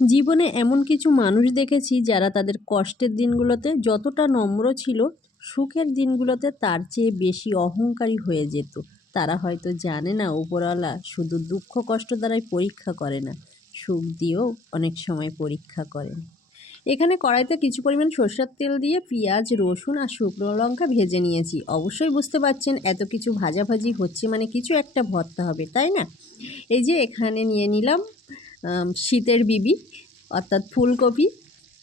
জীবনে এমন কিছু মানুষ দেখেছি যারা তাদের কষ্টের দিনগুলোতে যতটা নম্র ছিল, সুখের দিনগুলোতে তার চেয়ে বেশি অহংকারী হয়ে যেত। তারা হয়তো জানে না, উপরওয়ালা শুধু দুঃখ কষ্ট দ্বারাই পরীক্ষা করে না, সুখ দিয়েও অনেক সময় পরীক্ষা করেন এখানে কড়াইতে কিছু পরিমাণ সরষের তেল দিয়ে পেঁয়াজ, রসুন আর শুকনো লঙ্কা ভেজে নিয়েছি। অবশ্যই বুঝতে পারছেন, এত কিছু ভাজাভাজি হচ্ছে মানে কিছু একটা ভর্তা হবে, তাই না? এই যে এখানে নিয়ে নিলাম শীতের বিবি, অর্থাৎ ফুলকপি।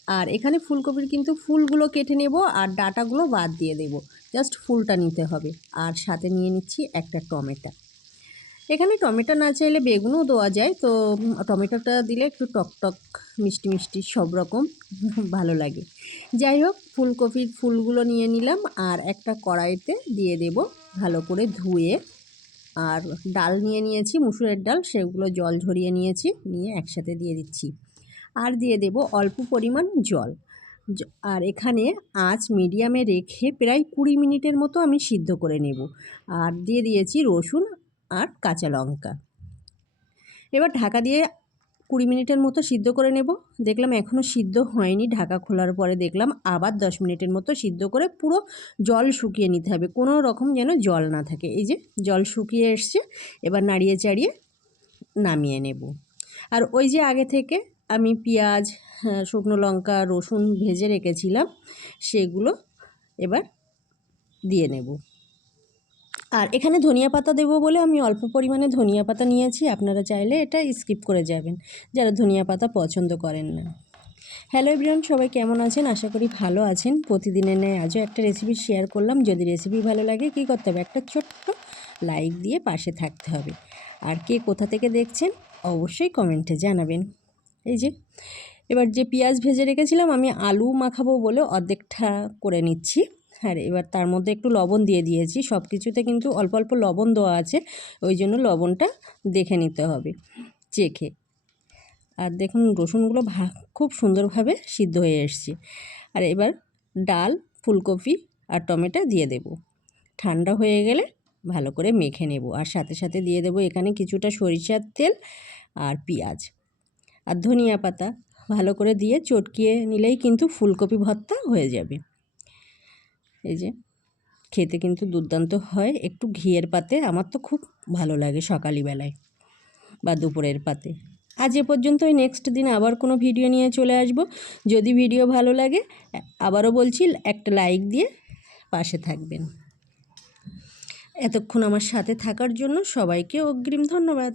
আর এখানে ফুলকপির কিন্তু ফুলগুলো কেটে নেব আর ডাটাগুলো বাদ দিয়ে দেব। জাস্ট ফুলটা নিতে হবে। আর সাথে নিয়ে নিচ্ছি একটা টমেটো। এখানে টমেটো না চাইলে বেগুনও দেওয়া যায়। তো টমেটোটা দিলে একটু টক টক, মিষ্টি মিষ্টি সব রকম ভালো লাগে। যাই হোক, ফুলকপির ফুলগুলো নিয়ে নিলাম আর একটা কড়াইতে দিয়ে দেব ভালো করে ধুয়ে। আর ডাল নিয়ে নিয়েছি, মুসুরের ডাল, সেগুলো জল ঝরিয়ে নিয়েছি, নিয়ে একসাথে দিয়ে দিচ্ছি। আর দিয়ে দেব অল্প পরিমাণ জল। আর এখানে আঁচ মিডিয়ামে রেখে প্রায় কুড়ি মিনিটের মতো আমি সিদ্ধ করে নেব। আর দিয়ে দিয়েছি রসুন আর কাঁচা লঙ্কা। এবার ঢাকা দিয়ে কুড়ি মিনিটের মতো সিদ্ধ করে নেব। দেখলাম এখনও সিদ্ধ হয়নি ঢাকা খোলার পরে দেখলাম আবার দশ মিনিটের মতো সিদ্ধ করে পুরো জল শুকিয়ে নিতে হবে। কোনো রকম যেন জল না থাকে। এই যে জল শুকিয়ে এসছে এবার নাড়িয়ে চাড়িয়ে নামিয়ে নেব। আর ওই যে আগে থেকে আমি পেঁয়াজ হ্যাঁ, শুকনো লঙ্কা রসুন ভেজে রেখেছিলাম সেগুলো এবার দিয়ে নেব। আর এখানে ধনিয়া পাতা দেবো বলে আমি অল্প পরিমাণে ধনিয়া পাতা নিয়েছি। আপনারা চাইলে এটা স্কিপ করে যাবেন। যারা ধনিয়া পাতা পছন্দ করেন না। হ্যালো এভরিওয়ান সবাই কেমন আছেন? আশা করি ভালো আছেন। প্রতিদিনের ন্যায় আজও একটা রেসিপি শেয়ার করলাম। যদি রেসিপি ভালো লাগে, কী করতে হবে? একটা ছোট্ট লাইক দিয়ে পাশে থাকতে হবে। আর কে কোথা থেকে দেখছেন, অবশ্যই কমেন্টে জানাবেন। এই যে, এবার যে পেঁয়াজ ভেজে রেখেছিলাম, আমি আলু মাখাবো বলে অর্ধেকটা করে নিচ্ছি। আর এবার তার মধ্যে একটু লবণ দিয়ে দিয়েছি। সব কিছুতে কিন্তু অল্প অল্প লবণ দেওয়া আছে, ওই জন্য লবণটা দেখে নিতে হবে, চেখে। আর দেখুন, রসুনগুলো ভা, খুব সুন্দরভাবে সিদ্ধ হয়ে এসছে। আর এবার ডাল, ফুলকপি আর টমেটো দিয়ে দেব। ঠান্ডা হয়ে গেলে ভালো করে মেখে নেব। আর সাথে সাথে দিয়ে দেবো এখানে কিছুটা সরিষার তেল আর পেঁয়াজ। আর ধনিয়া পাতা ভালো করে দিয়ে চটকিয়ে নিলেই কিন্তু ফুলকপি ভর্তা হয়ে যাবে। এই যে, খেতে কিন্তু দুর্দান্ত হয়। একটু ঘিয়ের পাতে আমার তো খুব ভালো লাগে সকালবেলায় বা দুপুরের পাতে। আজ এ পর্যন্তই নেক্সট দিন আবার কোনো ভিডিও নিয়ে চলে আসব। যদি ভিডিও ভালো লাগে, আবারও বলছি, একটা লাইক দিয়ে পাশে থাকবেন। এতক্ষণ আমার সাথে থাকার জন্য সবাইকে অগ্রিম ধন্যবাদ।